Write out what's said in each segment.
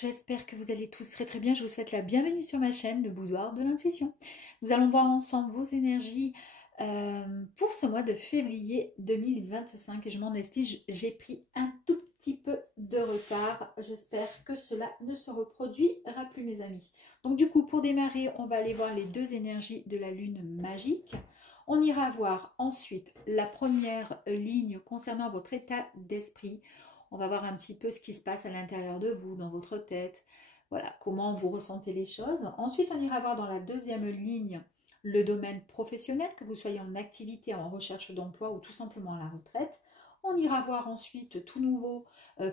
j'espère que vous allez tous très très bien. Je vous souhaite la bienvenue sur ma chaîne, le boudoir de l'intuition. Nous allons voir ensemble vos énergies pour ce mois de février 2025. Et je m'en excuse, j'ai pris un tout petit peu de retard. J'espère que cela ne se reproduira plus, mes amis. Donc du coup, pour démarrer, on va aller voir les deux énergies de la lune magique. On ira voir ensuite la première ligne concernant votre état d'esprit. On va voir un petit peu ce qui se passe à l'intérieur de vous, dans votre tête. Voilà, comment vous ressentez les choses. Ensuite, on ira voir dans la deuxième ligne le domaine professionnel, que vous soyez en activité, en recherche d'emploi ou tout simplement à la retraite. On ira voir ensuite tout nouveau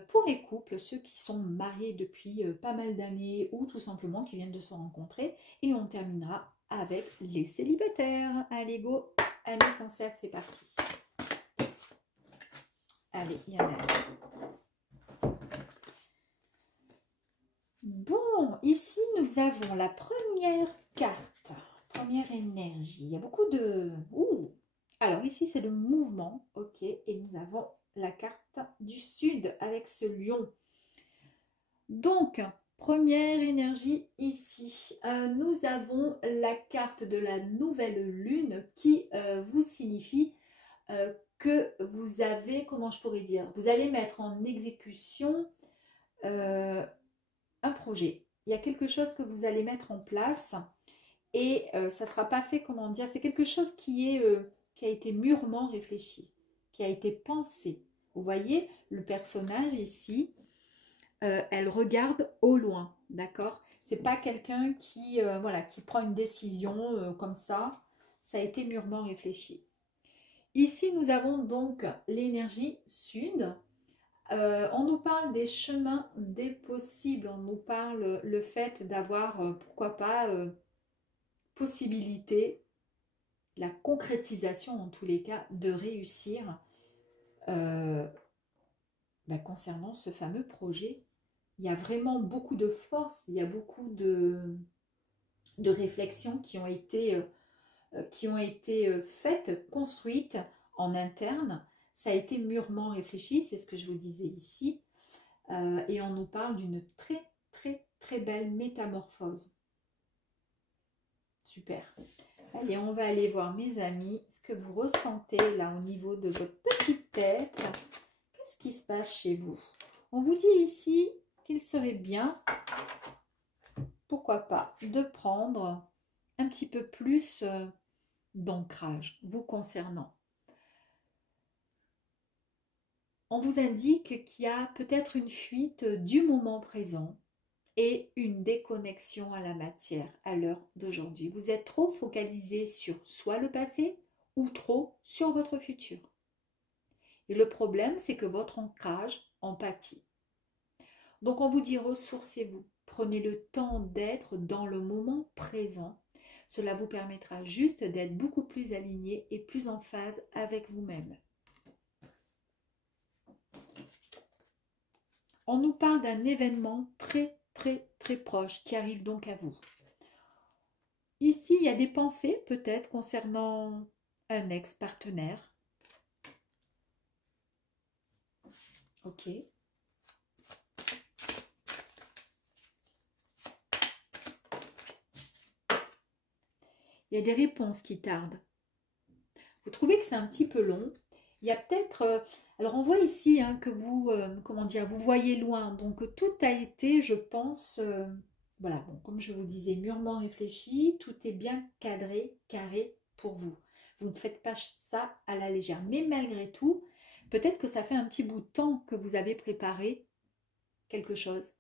pour les couples, ceux qui sont mariés depuis pas mal d'années ou tout simplement qui viennent de se rencontrer. Et on terminera avec les célibataires. Allez, go, allez, concert, c'est parti. Allez, il y en a. Bon, ici, nous avons la première carte, première énergie. Il y a beaucoup de... Alors, ici, c'est le mouvement, ok. Et nous avons la carte du sud avec ce lion. Donc, première énergie ici. Nous avons la carte de la nouvelle lune qui vous signifie que vous avez, comment je pourrais dire, vous allez mettre en exécution un projet. Il y a quelque chose que vous allez mettre en place et ça ne sera pas fait, comment dire, c'est quelque chose qui a été mûrement réfléchi, qui a été pensé. Vous voyez, le personnage ici, elle regarde au loin, d'accord? C'est pas quelqu'un qui, voilà, qui prend une décision comme ça. Ça a été mûrement réfléchi. Ici, nous avons donc l'énergie sud. On nous parle des chemins des possibles. On nous parle le fait d'avoir, pourquoi pas, possibilité, la concrétisation en tous les cas, de réussir concernant ce fameux projet. Il y a vraiment beaucoup de force, il y a beaucoup de réflexions qui ont été faites, construites en interne. Ça a été mûrement réfléchi, c'est ce que je vous disais ici. Et on nous parle d'une très, très, très belle métamorphose. Super. Allez, on va aller voir, mes amis, ce que vous ressentez là au niveau de votre petite tête. Qu'est-ce qui se passe chez vous? On vous dit ici qu'il serait bien, pourquoi pas, de prendre un petit peu plus d'ancrage vous concernant. On vous indique qu'il y a peut-être une fuite du moment présent et une déconnexion à la matière à l'heure d'aujourd'hui. Vous êtes trop focalisé sur soit le passé ou trop sur votre futur. Et le problème, c'est que votre ancrage en pâtit. Donc on vous dit ressourcez-vous, prenez le temps d'être dans le moment présent. Cela vous permettra juste d'être beaucoup plus aligné et plus en phase avec vous-même. On nous parle d'un événement très, très, très proche qui arrive donc à vous. Ici, il y a des pensées peut-être concernant un ex-partenaire. Ok. Il y a des réponses qui tardent. Vous trouvez que c'est un petit peu long. Il y a peut-être... alors, on voit ici que vous, comment dire, vous voyez loin. Donc, tout a été, je pense, voilà, bon, comme je vous disais, mûrement réfléchi. Tout est bien cadré, carré pour vous. Vous ne faites pas ça à la légère. Mais malgré tout, peut-être que ça fait un petit bout de temps que vous avez préparé quelque chose.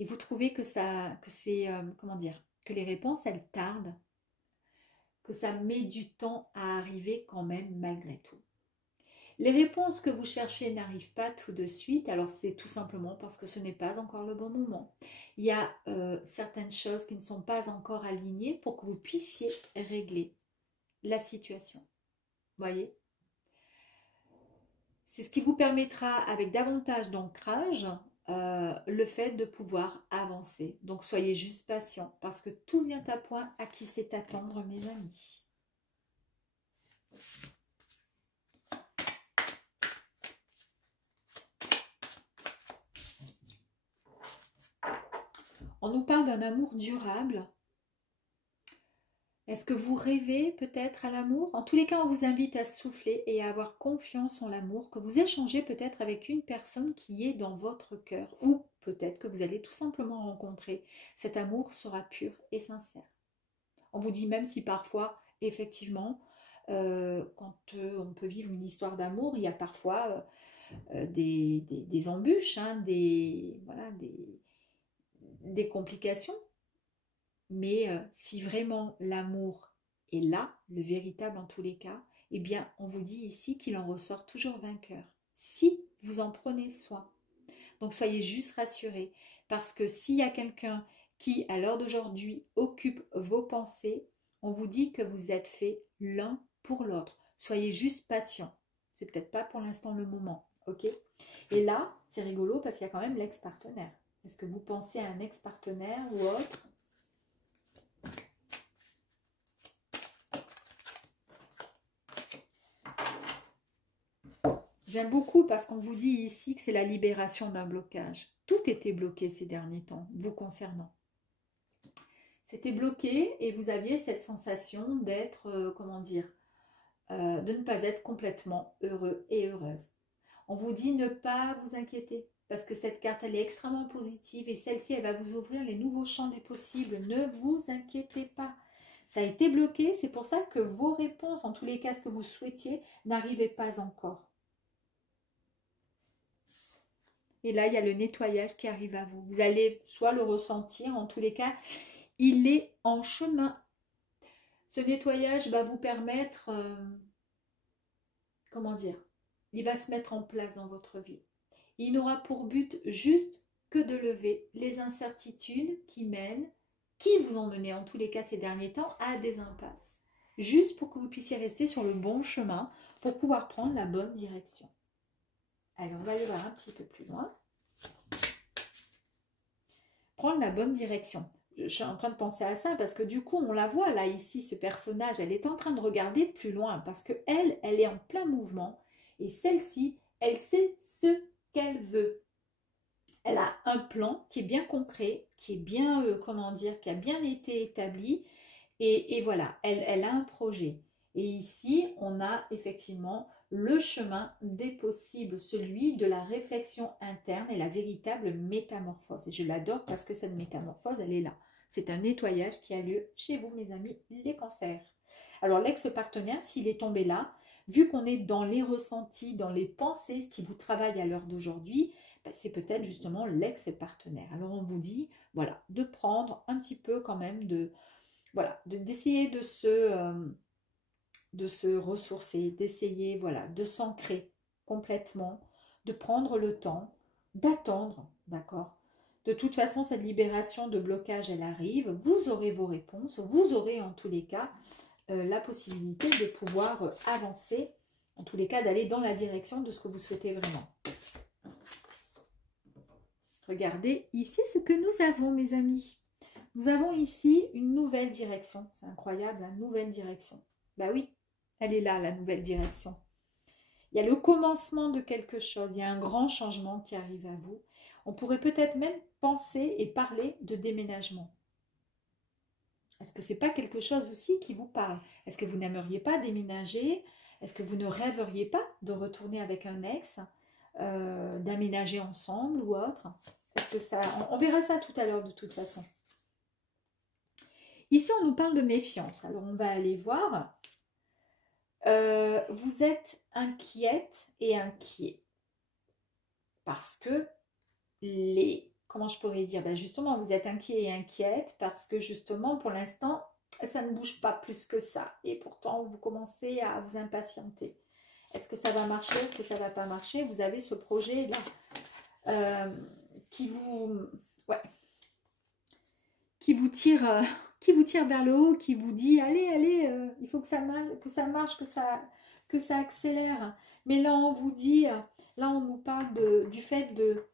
Et vous trouvez que c'est, comment dire, que les réponses, elles tardent. Que ça met du temps à arriver quand même malgré tout. Les réponses que vous cherchez n'arrivent pas tout de suite, alors c'est tout simplement parce que ce n'est pas encore le bon moment. Il y a certaines choses qui ne sont pas encore alignées pour que vous puissiez régler la situation. Voyez? C'est ce qui vous permettra, avec davantage d'ancrage, le fait de pouvoir avancer. Donc soyez juste patient, parce que tout vient à point à qui sait attendre, mes amis. On nous parle d'un amour durable. Est-ce que vous rêvez peut-être à l'amour? En tous les cas, on vous invite à souffler et à avoir confiance en l'amour, que vous échangez peut-être avec une personne qui est dans votre cœur, ou peut-être que vous allez tout simplement rencontrer. Cet amour sera pur et sincère. On vous dit même si parfois, effectivement, quand on peut vivre une histoire d'amour, il y a parfois des embûches, hein, voilà, des complications. Mais si vraiment l'amour est là, le véritable en tous les cas, eh bien, on vous dit ici qu'il en ressort toujours vainqueur. Si vous en prenez soin. Donc, soyez juste rassurés. Parce que s'il y a quelqu'un qui, à l'heure d'aujourd'hui, occupe vos pensées, on vous dit que vous êtes faits l'un pour l'autre. Soyez juste patients. C'est peut-être pas pour l'instant le moment. Ok? Et là, c'est rigolo parce qu'il y a quand même l'ex-partenaire. Est-ce que vous pensez à un ex-partenaire ou autre? J'aime beaucoup parce qu'on vous dit ici que c'est la libération d'un blocage. Tout était bloqué ces derniers temps, vous concernant. C'était bloqué et vous aviez cette sensation d'être, comment dire, de ne pas être complètement heureux et heureuse. On vous dit ne pas vous inquiéter parce que cette carte, elle est extrêmement positive et celle-ci, elle va vous ouvrir les nouveaux champs des possibles. Ne vous inquiétez pas. Ça a été bloqué, c'est pour ça que vos réponses, en tous les cas, ce que vous souhaitiez, n'arrivaient pas encore. Et là, il y a le nettoyage qui arrive à vous. Vous allez soit le ressentir, en tous les cas, il est en chemin. Ce nettoyage va vous permettre, comment dire, il va se mettre en place dans votre vie. Il n'aura pour but juste que de lever les incertitudes qui vous ont mené en tous les cas ces derniers temps à des impasses. Juste pour que vous puissiez rester sur le bon chemin pour pouvoir prendre la bonne direction. Allez, on va aller voir un petit peu plus loin. Prendre la bonne direction. Je suis en train de penser à ça parce que du coup, on la voit là, ici, ce personnage, elle est en train de regarder plus loin parce qu'elle, elle est en plein mouvement et celle-ci, elle sait ce qu'elle veut. Elle a un plan qui est bien concret, qui est bien, comment dire, qui a bien été établi et voilà, elle a un projet. Et ici, on a effectivement le chemin des possibles, celui de la réflexion interne et la véritable métamorphose. Et je l'adore parce que cette métamorphose, elle est là. C'est un nettoyage qui a lieu chez vous, mes amis, les cancers. Alors, l'ex-partenaire, s'il est tombé là, vu qu'on est dans les ressentis, dans les pensées, ce qui vous travaille à l'heure d'aujourd'hui, ben, c'est peut-être justement l'ex-partenaire. Alors, on vous dit, voilà, de prendre un petit peu quand même voilà, d'essayer de se ressourcer, d'essayer voilà, de s'ancrer complètement, de prendre le temps, d'attendre, d'accord? De toute façon, cette libération de blocage, elle arrive, vous aurez vos réponses, vous aurez en tous les cas la possibilité de pouvoir avancer, en tous les cas d'aller dans la direction de ce que vous souhaitez vraiment. Regardez ici ce que nous avons, mes amis. Nous avons ici une nouvelle direction. C'est incroyable, une nouvelle direction. Bah oui, elle est là, la nouvelle direction. Il y a le commencement de quelque chose. Il y a un grand changement qui arrive à vous. On pourrait peut-être même penser et parler de déménagement. Est-ce que ce n'est pas quelque chose aussi qui vous parle? Est-ce que vous n'aimeriez pas déménager? Est-ce que vous ne rêveriez pas de retourner avec un ex, d'aménager ensemble ou autre? Est-ce que ça... On verra ça tout à l'heure de toute façon. Ici, on nous parle de méfiance. Alors, on va aller voir. Vous êtes inquiète et inquiet. Parce que comment je pourrais dire? Ben justement, vous êtes inquiet et inquiète parce que justement, pour l'instant, ça ne bouge pas plus que ça. Et pourtant, vous commencez à vous impatienter. Est-ce que ça va marcher? Est-ce que ça ne va pas marcher? Vous avez ce projet-là qui vous tire vers le haut, qui vous dit allez, allez, il faut que ça marche, que ça accélère. Mais là, on vous dit, là, on nous parle du fait de...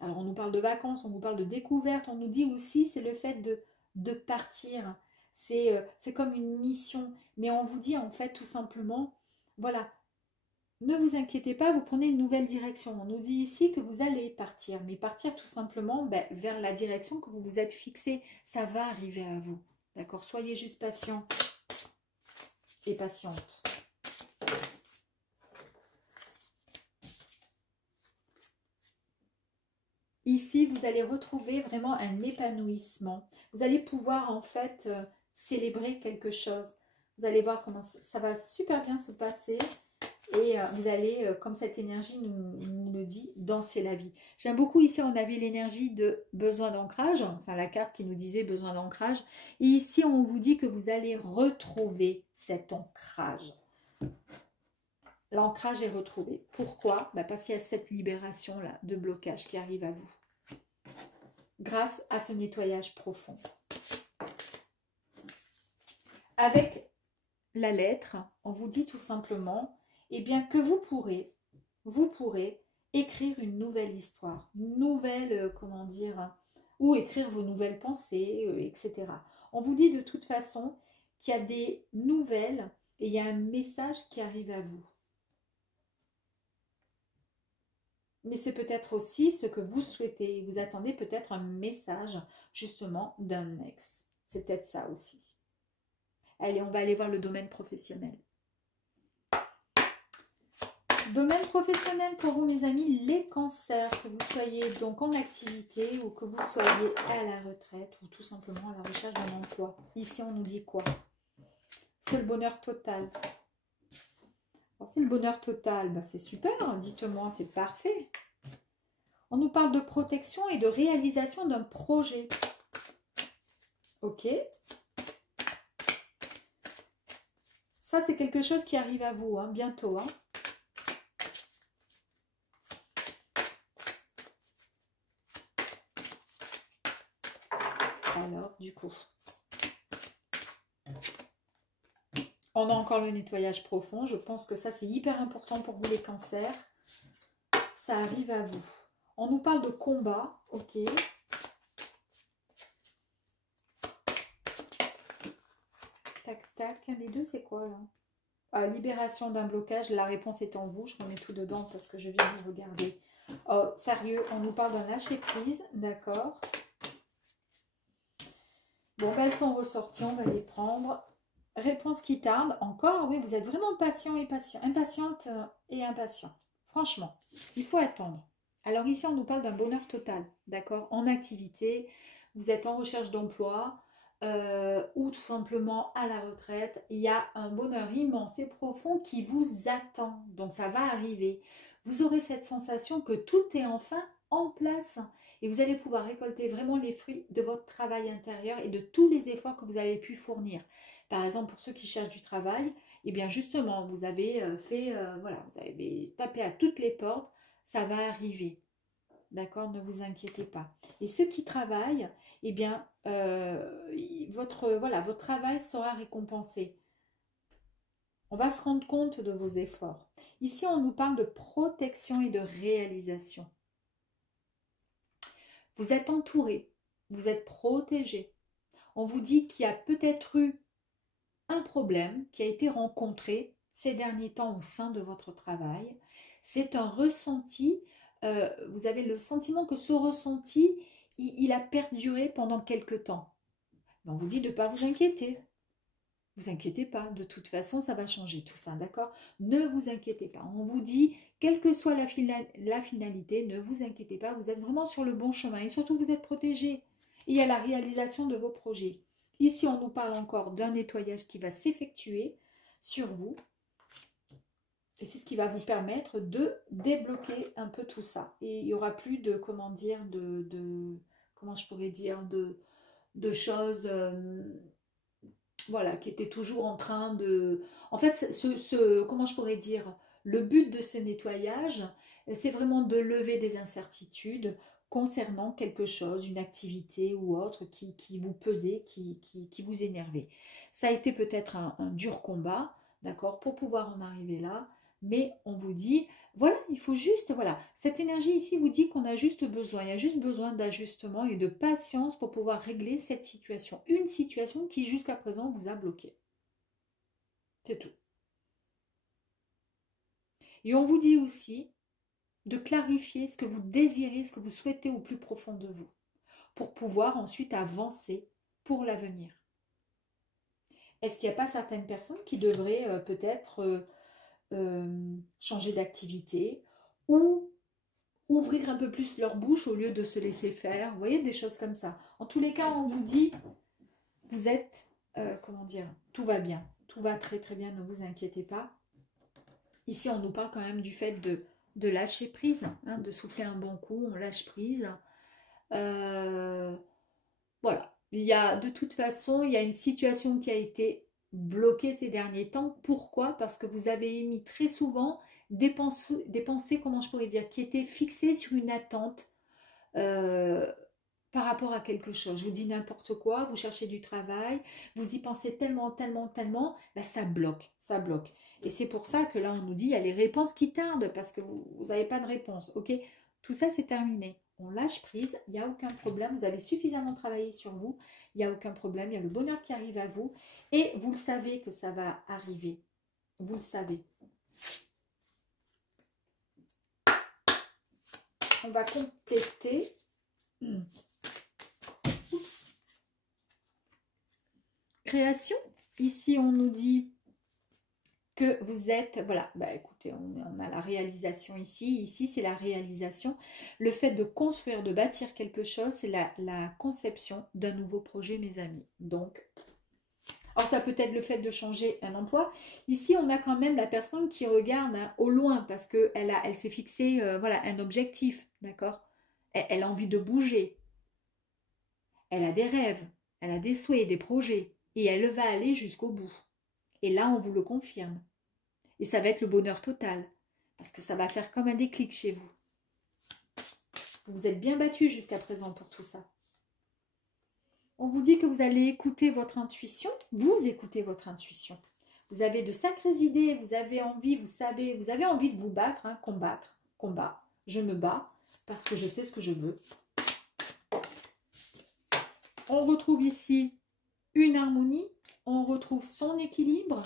Alors, on nous parle de vacances, on nous parle de découverte, on nous dit aussi, c'est le fait de partir. C'est comme une mission. Mais on vous dit, en fait, tout simplement, voilà, Ne vous inquiétez pas, vous prenez une nouvelle direction. On nous dit ici que vous allez partir, mais partir tout simplement vers la direction que vous vous êtes fixée. Ça va arriver à vous. D'accord? Soyez juste patient et patiente. Ici, vous allez retrouver vraiment un épanouissement. Vous allez pouvoir en fait célébrer quelque chose. Vous allez voir comment ça va super bien se passer. Et vous allez, comme cette énergie nous le dit, danser la vie. J'aime beaucoup ici, on avait l'énergie de besoin d'ancrage. Enfin, la carte qui nous disait besoin d'ancrage. Et ici, on vous dit que vous allez retrouver cet ancrage. L'ancrage est retrouvé. Pourquoi? Parce qu'il y a cette libération-là de blocage qui arrive à vous. Grâce à ce nettoyage profond. Avec la lettre, on vous dit tout simplement, eh bien, que vous pourrez écrire une nouvelle histoire. Une nouvelle, comment dire, ou écrire vos nouvelles pensées, etc. On vous dit de toute façon qu'il y a des nouvelles et il y a un message qui arrive à vous. Mais c'est peut-être aussi ce que vous souhaitez. Vous attendez peut-être un message justement d'un ex. C'est peut-être ça aussi. Allez, on va aller voir le domaine professionnel. Domaine professionnel pour vous, mes amis, les cancers, que vous soyez donc en activité ou que vous soyez à la retraite ou tout simplement à la recherche d'un emploi. Ici, on nous dit quoi? C'est le bonheur total. C'est le bonheur total, c'est super, hein, dites-moi, c'est parfait. On nous parle de protection et de réalisation d'un projet. Ok. Ça, c'est quelque chose qui arrive à vous, hein, bientôt. Hein. Alors, du coup... On a encore le nettoyage profond. Je pense que ça, c'est hyper important pour vous, les cancers. Ça arrive à vous. On nous parle de combat. Ok. Tac, tac. Les deux, c'est quoi, là? Libération d'un blocage. La réponse est en vous. Je remets tout dedans parce que je viens de regarder. Oh, sérieux, on nous parle d'un lâcher-prise. D'accord. Bon, elles sont ressorties. On va les prendre. Réponse qui tarde. Encore, oui, vous êtes vraiment patient et patient. Impatiente et impatient. Franchement, il faut attendre. Alors ici, on nous parle d'un bonheur total, d'accord? En activité, vous êtes en recherche d'emploi ou tout simplement à la retraite. Il y a un bonheur immense et profond qui vous attend. Donc ça va arriver. Vous aurez cette sensation que tout est enfin en place. Et vous allez pouvoir récolter vraiment les fruits de votre travail intérieur et de tous les efforts que vous avez pu fournir. Par exemple, pour ceux qui cherchent du travail, eh bien justement, vous avez voilà, vous avez tapé à toutes les portes, ça va arriver. D'accord? Ne vous inquiétez pas. Et ceux qui travaillent, eh bien, votre travail sera récompensé. On va se rendre compte de vos efforts. Ici, on nous parle de protection et de réalisation. Vous êtes entouré, vous êtes protégé. On vous dit qu'il y a peut-être eu un problème qui a été rencontré ces derniers temps au sein de votre travail. C'est un ressenti, vous avez le sentiment que ce ressenti, il a perduré pendant quelque temps. On vous dit de ne pas vous inquiéter. Vous inquiétez pas, de toute façon, ça va changer tout ça, d'accord? Ne vous inquiétez pas. On vous dit, quelle que soit la finalité, ne vous inquiétez pas, vous êtes vraiment sur le bon chemin et surtout, vous êtes protégé. Et il y a la réalisation de vos projets. Ici, on nous parle encore d'un nettoyage qui va s'effectuer sur vous. Et c'est ce qui va vous permettre de débloquer un peu tout ça. Et il n'y aura plus de, comment dire, comment je pourrais dire, de choses, voilà, qui étaient toujours en train de... En fait, comment je pourrais dire, le but de ce nettoyage, c'est vraiment de lever des incertitudes concernant quelque chose, une activité ou autre qui vous pesait, qui vous énervait. Ça a été peut-être un dur combat, d'accord, pour pouvoir en arriver là, mais on vous dit, voilà, il faut juste, voilà, cette énergie ici vous dit qu'on a juste besoin, il y a juste besoin d'ajustement et de patience pour pouvoir régler cette situation. Une situation qui jusqu'à présent vous a bloqué. C'est tout. Et on vous dit aussi de clarifier ce que vous désirez, ce que vous souhaitez au plus profond de vous, pour pouvoir ensuite avancer pour l'avenir. Est-ce qu'il n'y a pas certaines personnes qui devraient peut-être changer d'activité ou ouvrir un peu plus leur bouche au lieu de se laisser faire? Vous voyez, des choses comme ça. En tous les cas, on vous dit, vous êtes, comment dire, tout va bien. Tout va très très bien, ne vous inquiétez pas. Ici, on nous parle quand même du fait de lâcher prise, hein, de souffler un bon coup, on lâche prise. Voilà. Il y a, de toute façon, il y a une situation qui a été bloquée ces derniers temps. Pourquoi? Parce que vous avez émis très souvent des pensées, comment je pourrais dire, qui étaient fixées sur une attente par rapport à quelque chose. Je vous dis n'importe quoi, vous cherchez du travail, vous y pensez tellement, tellement, tellement, ben ça bloque, ça bloque. Et c'est pour ça que là, on nous dit, il y a les réponses qui tardent parce que vous n'avez pas de réponse. Ok, tout ça, c'est terminé. On lâche prise, il n'y a aucun problème. Vous avez suffisamment travaillé sur vous, il n'y a aucun problème. Il y a le bonheur qui arrive à vous. Et vous le savez que ça va arriver. Vous le savez. On va compléter. Création. Ici, on nous dit que vous êtes, voilà, bah écoutez, on a la réalisation ici. Ici, c'est la réalisation. Le fait de construire, de bâtir quelque chose, c'est la conception d'un nouveau projet, mes amis. Donc, alors ça peut être le fait de changer un emploi. Ici, on a quand même la personne qui regarde hein, au loin parce qu'elle s'est fixé voilà, un objectif, d'accord? Elle a envie de bouger. Elle a des rêves, elle a des souhaits, des projets. Et elle va aller jusqu'au bout. Et là, on vous le confirme. Et ça va être le bonheur total. Parce que ça va faire comme un déclic chez vous. Vous vous êtes bien battu jusqu'à présent pour tout ça. On vous dit que vous allez écouter votre intuition. Vous écoutez votre intuition. Vous avez de sacrées idées. Vous avez envie, vous savez, vous avez envie de vous battre, hein, combattre, combat. Je me bats parce que je sais ce que je veux. On retrouve ici une harmonie. On retrouve son équilibre.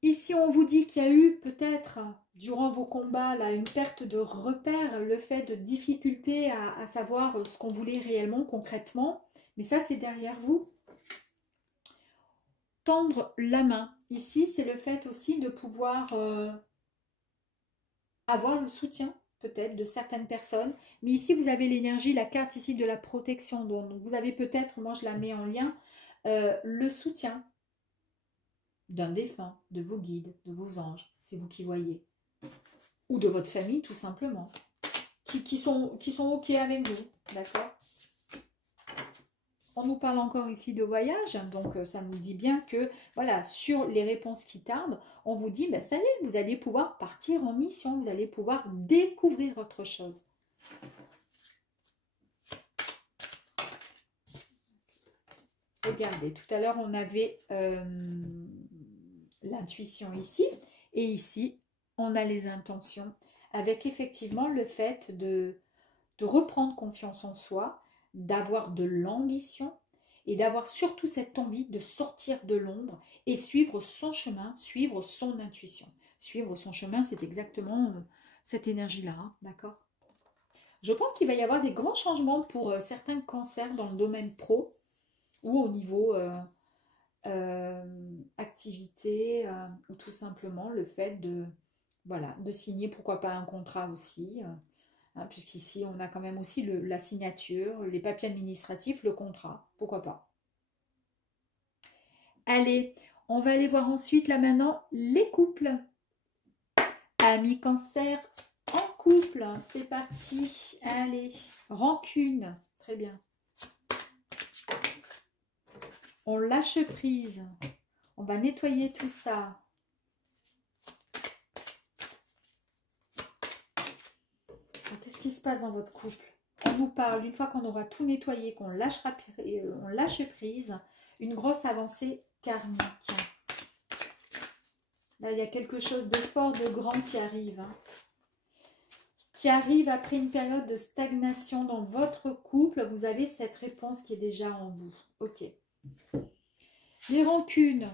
Ici, on vous dit qu'il y a eu peut-être, durant vos combats, là, une perte de repère, le fait de difficulté à savoir ce qu'on voulait réellement, concrètement. Mais ça, c'est derrière vous. Tendre la main. Ici, c'est le fait aussi de pouvoir avoir le soutien, peut-être, de certaines personnes. Mais ici, vous avez l'énergie, la carte ici de la protection. Donc, vous avez peut-être, moi, je la mets en lien, le soutien d'un défunt, de vos guides, de vos anges, c'est vous qui voyez. Ou de votre famille, tout simplement. Qui sont OK avec vous, d'accord? On nous parle encore ici de voyage, donc ça nous dit bien que, voilà, sur les réponses qui tardent, on vous dit, ben, ça y est, vous allez pouvoir partir en mission, vous allez pouvoir découvrir autre chose. Regardez, tout à l'heure, on avait l'intuition ici, et ici, on a les intentions, avec effectivement le fait de reprendre confiance en soi, d'avoir de l'ambition et d'avoir surtout cette envie de sortir de l'ombre et suivre son chemin, suivre son intuition. Suivre son chemin, c'est exactement cette énergie-là, hein, d'accord? Je pense qu'il va y avoir des grands changements pour certains cancers dans le domaine pro ou au niveau activité ou tout simplement le fait de, voilà, de signer, pourquoi pas un contrat aussi, hein, puisqu'ici on a quand même aussi la signature, les papiers administratifs, le contrat, pourquoi pas. Allez, on va aller voir ensuite là maintenant les couples. Amis cancer en couple, c'est parti. Allez, rancune, très bien. On lâche prise. On va nettoyer tout ça. Qu'est-ce qui se passe dans votre couple? On nous parle, une fois qu'on aura tout nettoyé, qu'on lâche prise, une grosse avancée karmique. Là, il y a quelque chose de fort, de grand qui arrive. Hein. Qui arrive après une période de stagnation dans votre couple. Vous avez cette réponse qui est déjà en vous. Ok. Les rancunes,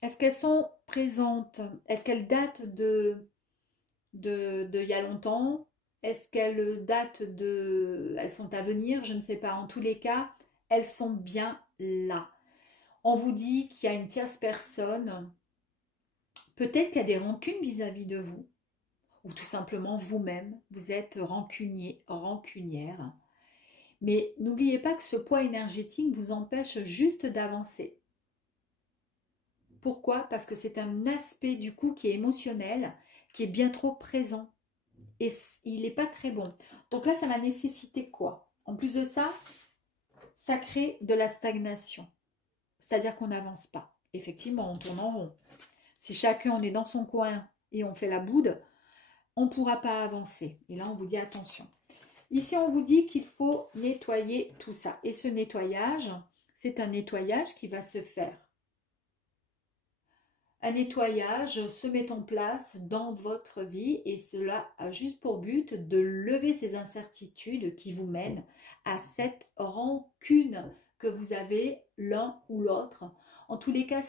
est-ce qu'elles sont présentes? Est-ce qu'elles datent de il y a longtemps? Est-ce qu'elles datent de... Elles sont à venir? Je ne sais pas. En tous les cas, elles sont bien là. On vous dit qu'il y a une tierce personne, peut-être qu'il y a des rancunes vis-à-vis de vous, ou tout simplement vous-même, vous êtes rancunier, rancunière. Mais n'oubliez pas que ce poids énergétique vous empêche juste d'avancer. Pourquoi? Parce que c'est un aspect du coup qui est émotionnel, qui est bien trop présent. Et il n'est pas très bon. Donc là, ça va nécessiter quoi? En plus de ça, ça crée de la stagnation. C'est-à-dire qu'on n'avance pas. Effectivement, on tourne en rond. Si chacun on est dans son coin et on fait la boude, on ne pourra pas avancer. Et là, on vous dit attention. Ici, on vous dit qu'il faut nettoyer tout ça. Et ce nettoyage, c'est un nettoyage qui va se faire. Un nettoyage se met en place dans votre vie et cela a juste pour but de lever ces incertitudes qui vous mènent à cette rancune que vous avez l'un ou l'autre. En tous les cas,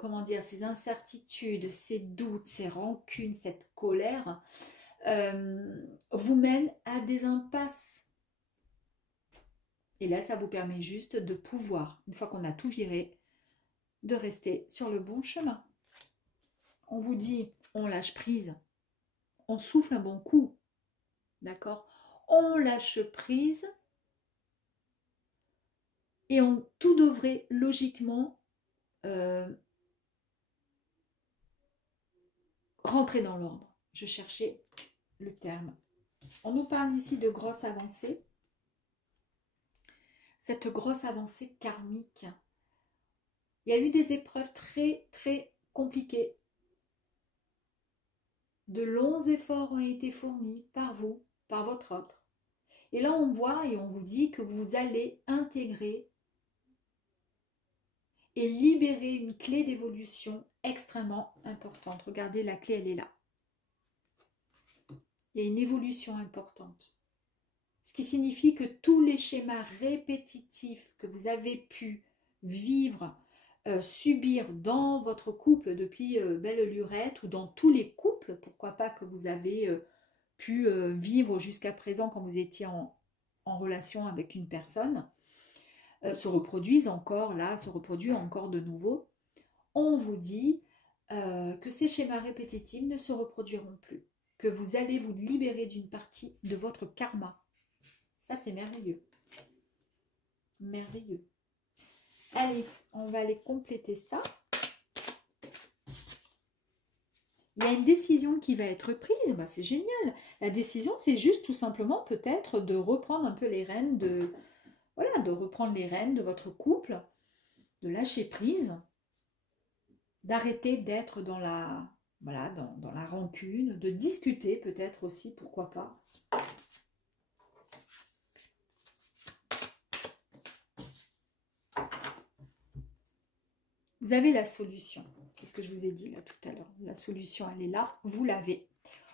comment dire, ces incertitudes, ces doutes, ces rancunes, cette colère vous mènent à des impasses. Et là, ça vous permet juste de pouvoir, une fois qu'on a tout viré, de rester sur le bon chemin. On vous dit, on lâche prise, on souffle un bon coup, d'accord? On lâche prise et tout devrait logiquement rentrer dans l'ordre. Je cherchais le terme. On nous parle ici de grosse avancée. Cette grosse avancée karmique, il y a eu des épreuves très, très compliquées. De longs efforts ont été fournis par vous, par votre autre. Et là, on voit et on vous dit que vous allez intégrer et libérer une clé d'évolution extrêmement importante. Regardez, la clé, elle est là. Il y a une évolution importante. Ce qui signifie que tous les schémas répétitifs que vous avez pu vivre, subir dans votre couple depuis belle lurette ou dans tous les couples, pourquoi pas que vous avez pu vivre jusqu'à présent quand vous étiez en relation avec une personne, se reproduisent encore là, se reproduisent encore de nouveau. On vous dit que ces schémas répétitifs ne se reproduiront plus, que vous allez vous libérer d'une partie de votre karma. Ça, c'est merveilleux. Merveilleux. Allez, on va aller compléter ça. Il y a une décision qui va être prise, bah, c'est génial. La décision, c'est juste tout simplement peut-être de reprendre un peu les rênes de reprendre les rênes de votre couple, de lâcher prise, d'arrêter d'être dans la, voilà, dans la rancune, de discuter peut-être aussi, pourquoi pas. Vous avez la solution. C'est ce que je vous ai dit là tout à l'heure. La solution, elle est là. Vous l'avez.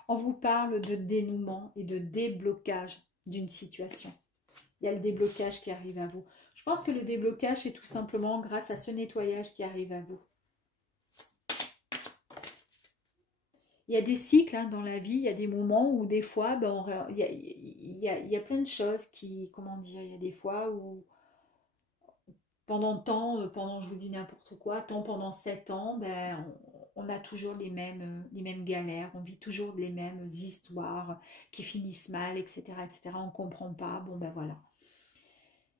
On vous parle de dénouement et de déblocage d'une situation. Il y a le déblocage qui arrive à vous. Je pense que le déblocage est tout simplement grâce à ce nettoyage qui arrive à vous. Il y a des cycles hein, dans la vie. Il y a des moments où des fois, ben, il y a plein de choses qui, comment dire, il y a des fois où pendant, je vous dis n'importe quoi, pendant 7 ans, ben, on a toujours les mêmes galères, on vit toujours les mêmes histoires qui finissent mal, etc. etc. On ne comprend pas, bon ben voilà.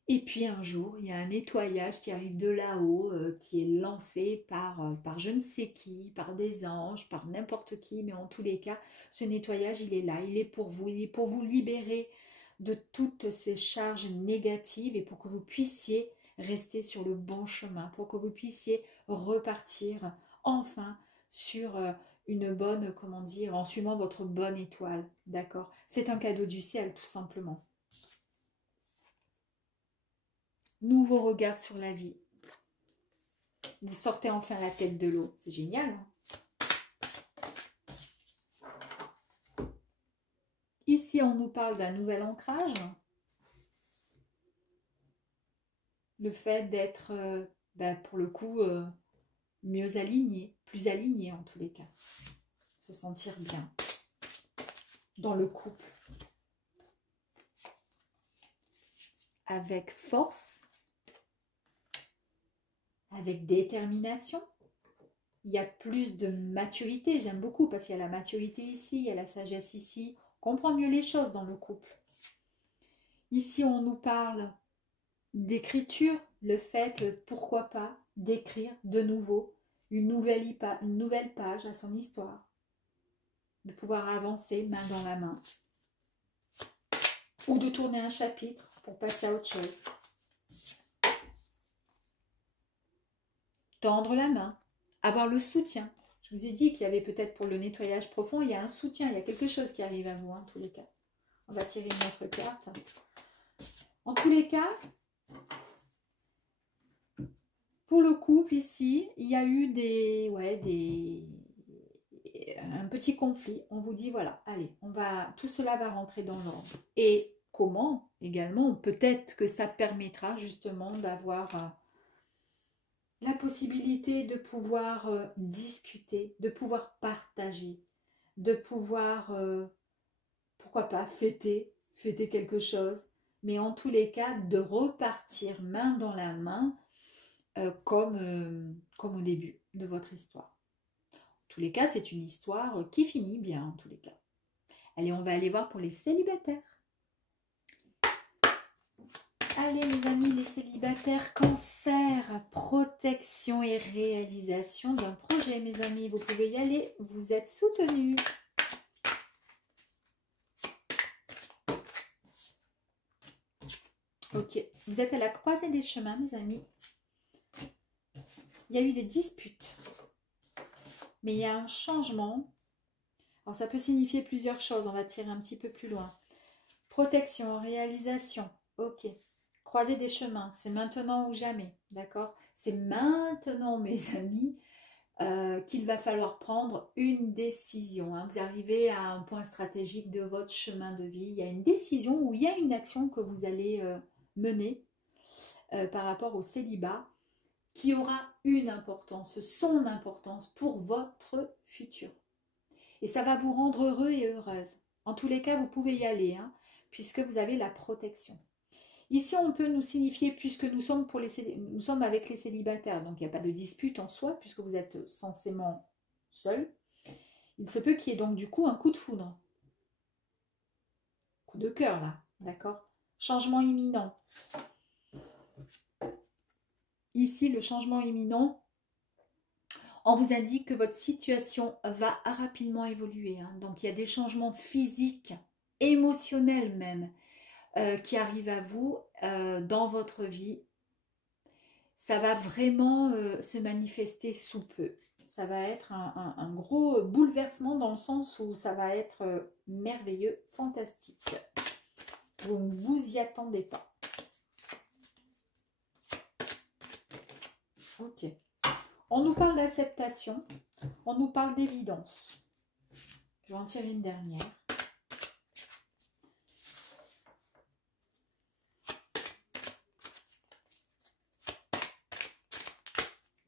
Et puis un jour, il y a un nettoyage qui arrive de là-haut, qui est lancé par je ne sais qui, par des anges, par n'importe qui, mais en tous les cas, ce nettoyage, il est là, il est pour vous libérer de toutes ces charges négatives et pour que vous puissiez rester sur le bon chemin, pour que vous puissiez repartir enfin sur une bonne, comment dire, en suivant votre bonne étoile, d'accord? C'est un cadeau du ciel, tout simplement. Nouveau regard sur la vie. Vous sortez enfin la tête de l'eau. C'est génial. Hein? Ici, on nous parle d'un nouvel ancrage. Le fait d'être ben, pour le coup, mieux aligné, plus aligné en tous les cas. Se sentir bien dans le couple. Avec force, avec détermination. Il y a plus de maturité, j'aime beaucoup parce qu'il y a la maturité ici, il y a la sagesse ici. On comprend mieux les choses dans le couple. Ici, on nous parle d'écriture, le fait, pourquoi pas, d'écrire de nouveau une nouvelle page à son histoire. De pouvoir avancer main dans la main. Ou de tourner un chapitre pour passer à autre chose. Tendre la main. Avoir le soutien. Je vous ai dit qu'il y avait peut-être pour le nettoyage profond, il y a un soutien, il y a quelque chose qui arrive à vous, en tous les cas. On va tirer une autre carte. En tous les cas, pour le couple ici, il y a eu un petit conflit. On vous dit, voilà, allez, tout cela va rentrer dans l'ordre. Et comment également, peut-être que ça permettra justement d'avoir la possibilité de pouvoir discuter, de pouvoir partager, de pouvoir, pourquoi pas, fêter quelque chose, mais en tous les cas, de repartir main dans la main comme au début de votre histoire. En tous les cas, c'est une histoire qui finit bien, en tous les cas. Allez, on va aller voir pour les célibataires. Allez mes amis, les célibataires, cancer, protection et réalisation d'un projet, mes amis. Vous pouvez y aller, vous êtes soutenus. Ok, vous êtes à la croisée des chemins, mes amis. Il y a eu des disputes, mais il y a un changement. Alors ça peut signifier plusieurs choses, on va tirer un petit peu plus loin. Protection, réalisation, ok. Croiser des chemins, c'est maintenant ou jamais, d'accord? C'est maintenant, mes amis, qu'il va falloir prendre une décision. Hein. Vous arrivez à un point stratégique de votre chemin de vie. Il y a une décision ou il y a une action que vous allez mener par rapport au célibat qui aura une importance, son importance pour votre futur. Et ça va vous rendre heureux et heureuse. En tous les cas, vous pouvez y aller, hein, puisque vous avez la protection. Ici, on peut nous signifier, puisque nous sommes avec les célibataires, donc il n'y a pas de dispute en soi, puisque vous êtes censément seul. Il se peut qu'il y ait donc du coup un coup de foudre. Coup de cœur, là, d'accord? Changement imminent. Ici, le changement imminent, on vous indique que votre situation va rapidement évoluer. Hein. Donc, il y a des changements physiques, émotionnels même, qui arrivent à vous dans votre vie. Ça va vraiment se manifester sous peu. Ça va être un gros bouleversement dans le sens où ça va être merveilleux, fantastique. Vous ne vous y attendez pas. Ok. On nous parle d'acceptation, on nous parle d'évidence. Je vais en tirer une dernière.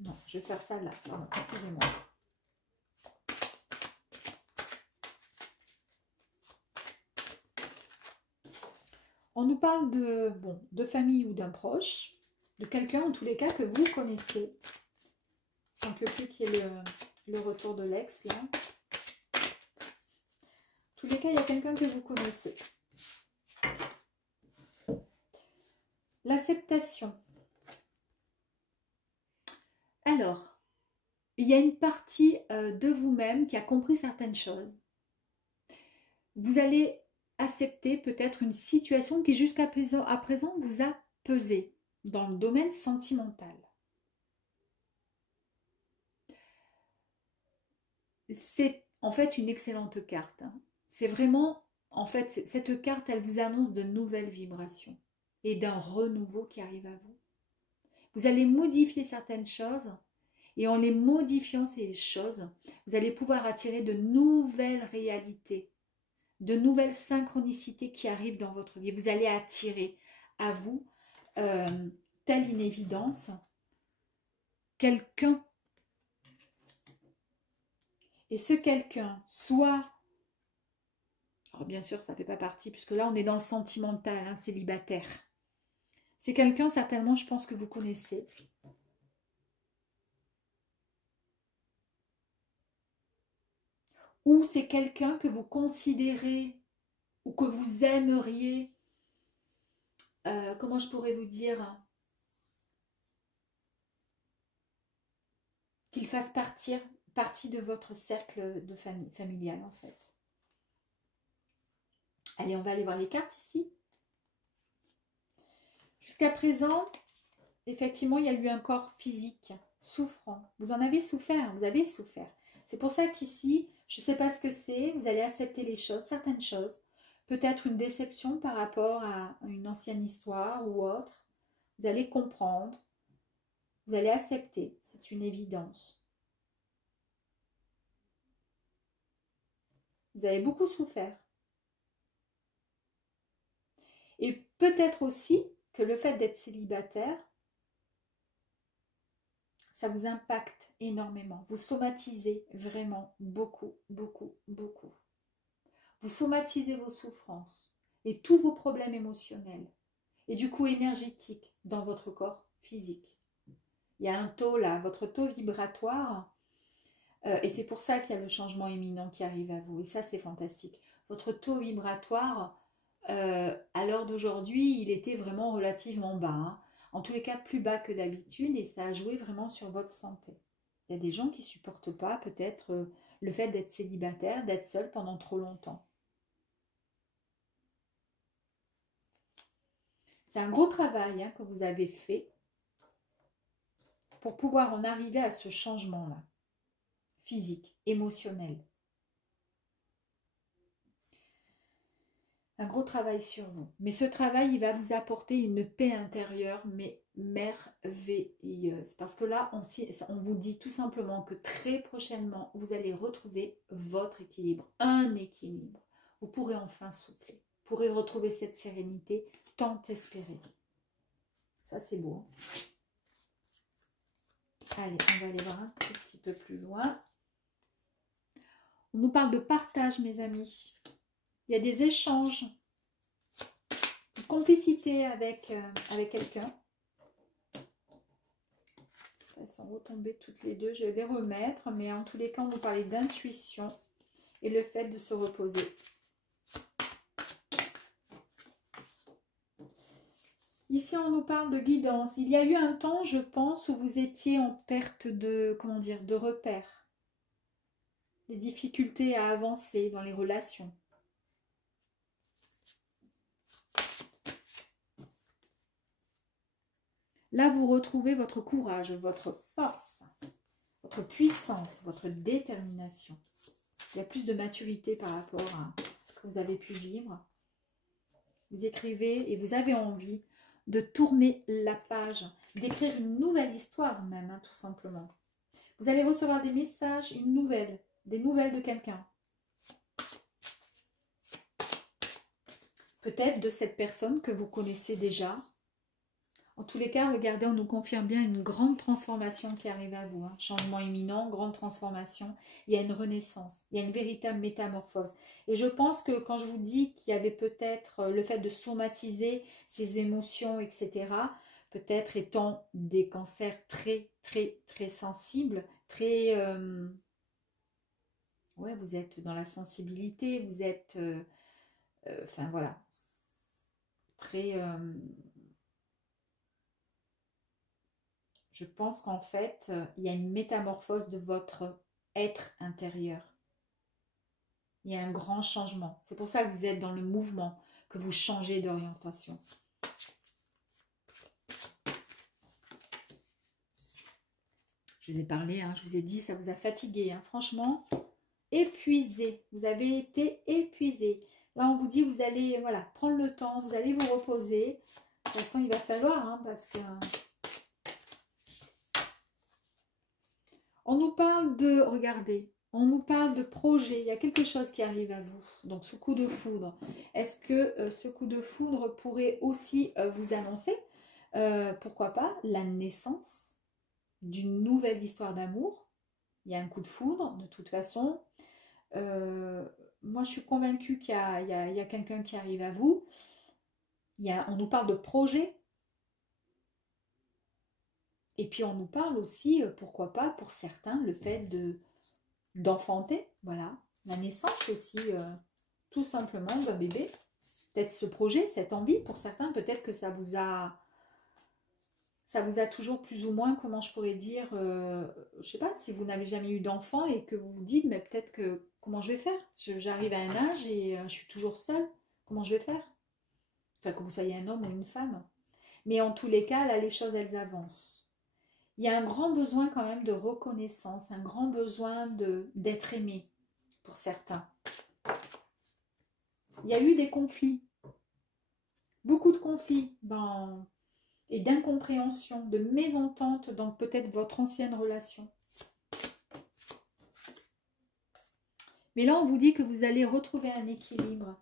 Non, je vais faire ça là. Pardon, excusez-moi. On nous parle de famille ou d'un proche, de quelqu'un en tous les cas que vous connaissez. Donc le plus qui est le retour de l'ex là. En tous les cas, il y a quelqu'un que vous connaissez. L'acceptation. Alors, il y a une partie de vous-même qui a compris certaines choses. Vous allez accepter peut-être une situation qui jusqu'à présent vous a pesé dans le domaine sentimental. C'est en fait une excellente carte. Hein. C'est vraiment, en fait, cette carte, elle vous annonce de nouvelles vibrations et d'un renouveau qui arrive à vous. Vous allez modifier certaines choses et en les modifiant ces choses, vous allez pouvoir attirer de nouvelles réalités, de nouvelles synchronicités qui arrivent dans votre vie. Vous allez attirer à vous, telle une évidence, quelqu'un. Et ce quelqu'un, soit... Alors bien sûr, ça ne fait pas partie, puisque là, on est dans le sentimental, hein, célibataire. C'est quelqu'un, certainement, je pense que vous connaissez. Ou c'est quelqu'un que vous considérez ou que vous aimeriez, comment je pourrais vous dire, qu'il fasse partie de votre cercle de famille, familial en fait. Allez, on va aller voir les cartes ici. Jusqu'à présent, effectivement, il y a eu un corps physique souffrant. Vous en avez souffert, vous avez souffert. C'est pour ça qu'ici, je ne sais pas ce que c'est, vous allez accepter les choses, certaines choses. Peut-être une déception par rapport à une ancienne histoire ou autre. Vous allez comprendre, vous allez accepter, c'est une évidence. Vous avez beaucoup souffert. Et peut-être aussi que le fait d'être célibataire, ça vous impacte énormément. Vous somatisez vraiment beaucoup, beaucoup, beaucoup. Vous somatisez vos souffrances et tous vos problèmes émotionnels et du coup énergétiques dans votre corps physique. Il y a un taux là, votre taux vibratoire, et c'est pour ça qu'il y a le changement imminent qui arrive à vous. Et ça, c'est fantastique. Votre taux vibratoire, à l'heure d'aujourd'hui, il était vraiment relativement bas. Hein. En tous les cas, plus bas que d'habitude, et ça a joué vraiment sur votre santé. Il y a des gens qui ne supportent pas peut-être le fait d'être célibataire, d'être seul pendant trop longtemps. C'est un gros travail hein, que vous avez fait pour pouvoir en arriver à ce changement-là, physique, émotionnel. Un gros travail sur vous. Mais ce travail, il va vous apporter une paix intérieure, mais merveilleuse. Parce que là, on vous dit tout simplement que très prochainement, vous allez retrouver votre équilibre, un équilibre. Vous pourrez enfin souffler. Vous pourrez retrouver cette sérénité tant espérée. Ça, c'est beau. Allez, on va aller voir un tout petit peu plus loin. On nous parle de partage, mes amis. Il y a des échanges, une complicité avec quelqu'un. Elles sont retombées toutes les deux. Je vais les remettre, mais en tous les cas, on nous parlait d'intuition et le fait de se reposer. Ici, on nous parle de guidance. Il y a eu un temps, je pense, où vous étiez en perte de, comment dire, de repères. Des difficultés à avancer dans les relations. Là, vous retrouvez votre courage, votre force, votre puissance, votre détermination. Il y a plus de maturité par rapport à ce que vous avez pu vivre. Vous écrivez et vous avez envie de tourner la page, d'écrire une nouvelle histoire même, hein, tout simplement. Vous allez recevoir des messages, des nouvelles de quelqu'un. Peut-être de cette personne que vous connaissez déjà. En tous les cas, regardez, on nous confirme bien une grande transformation qui arrive à vous. Hein. Changement imminent, grande transformation. Il y a une renaissance, il y a une véritable métamorphose. Et je pense que quand je vous dis qu'il y avait peut-être le fait de somatiser ses émotions, etc., peut-être étant des cancers très, très, très sensibles, très... ouais, vous êtes dans la sensibilité, vous êtes... enfin, voilà. Très... je pense qu'en fait, il y a une métamorphose de votre être intérieur. Il y a un grand changement. C'est pour ça que vous êtes dans le mouvement, que vous changez d'orientation. Je vous ai parlé, hein, je vous ai dit, ça vous a fatigué. Hein, franchement, épuisé. Vous avez été épuisé. Là, on vous dit, vous allez voilà, prendre le temps, vous allez vous reposer. De toute façon, il va falloir, hein, parce que... On nous parle de, regardez, on nous parle de projet, il y a quelque chose qui arrive à vous, donc ce coup de foudre. Est-ce que ce coup de foudre pourrait aussi vous annoncer, pourquoi pas, la naissance d'une nouvelle histoire d'amour. Il y a un coup de foudre, de toute façon. Moi, je suis convaincue qu'il y a quelqu'un qui arrive à vous. On nous parle de projet. Et puis, on nous parle aussi, pourquoi pas, pour certains, le fait d'enfanter. Voilà. La naissance aussi, tout simplement, d'un bébé. Peut-être ce projet, cette envie, pour certains, peut-être que ça vous a toujours plus ou moins, comment je pourrais dire, je sais pas, si vous n'avez jamais eu d'enfant et que vous vous dites, mais peut-être que, comment je vais faire? J'arrive à un âge et je suis toujours seule, comment je vais faire? Enfin, que vous soyez un homme ou une femme. Mais en tous les cas, là, les choses, elles avancent. Il y a un grand besoin quand même de reconnaissance, un grand besoin d'être aimé, pour certains. Il y a eu des conflits, beaucoup de conflits et d'incompréhension, de mésentente dans peut-être votre ancienne relation. Mais là, on vous dit que vous allez retrouver un équilibre.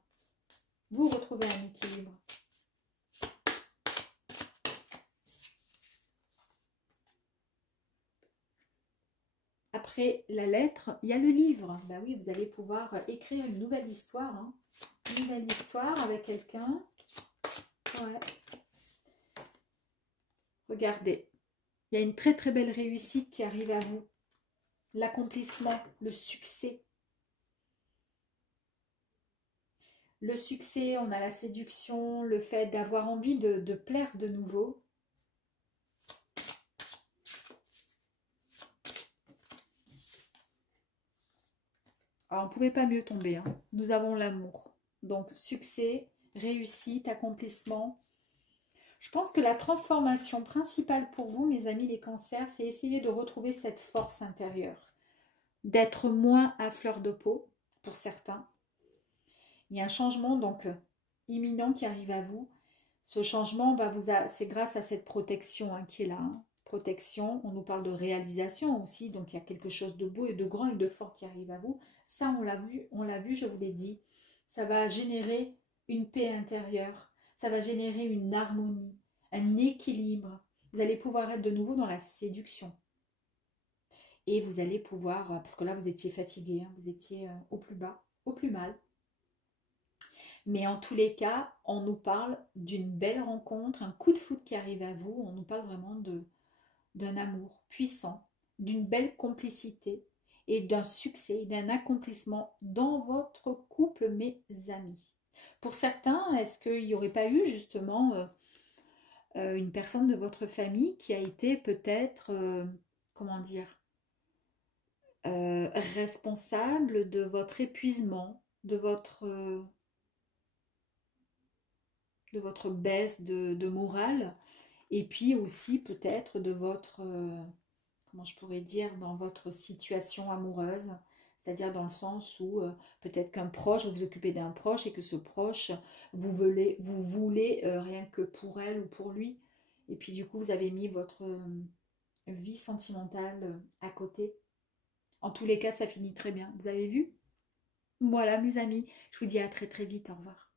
Vous retrouvez un équilibre. Après la lettre, il y a le livre. Ben oui, vous allez pouvoir écrire une nouvelle histoire. Hein. Une nouvelle histoire avec quelqu'un. Ouais. Regardez. Il y a une très très belle réussite qui arrive à vous. L'accomplissement, le succès. Le succès, on a la séduction, le fait d'avoir envie de plaire de nouveau. Alors, on ne pouvait pas mieux tomber. Hein. Nous avons l'amour. Donc, succès, réussite, accomplissement. Je pense que la transformation principale pour vous, mes amis les cancers, c'est essayer de retrouver cette force intérieure. D'être moins à fleur de peau, pour certains. Il y a un changement donc imminent qui arrive à vous. Ce changement, c'est grâce à cette protection hein, qui est là. Hein. Protection, on nous parle de réalisation aussi, donc il y a quelque chose de beau et de grand et de fort qui arrive à vous. Ça, on l'a vu, je vous l'ai dit. Ça va générer une paix intérieure, ça va générer une harmonie, un équilibre. Vous allez pouvoir être de nouveau dans la séduction. Et vous allez pouvoir, parce que là, vous étiez fatigué, hein, vous étiez au plus bas, au plus mal. Mais en tous les cas, on nous parle d'une belle rencontre, un coup de foudre qui arrive à vous. On nous parle vraiment d'un amour puissant, d'une belle complicité et d'un succès, d'un accomplissement dans votre couple, mes amis. Pour certains, est-ce qu'il n'y aurait pas eu justement une personne de votre famille qui a été peut-être, comment dire, responsable de votre épuisement, de votre baisse de morale, et puis aussi peut-être de votre, comment je pourrais dire, dans votre situation amoureuse, c'est-à-dire dans le sens où peut-être qu'un proche, vous vous occupez d'un proche et que ce proche, vous voulez rien que pour elle ou pour lui, et puis du coup vous avez mis votre vie sentimentale à côté. En tous les cas, ça finit très bien. Vous avez vu? Voilà mes amis, je vous dis à très très vite, au revoir.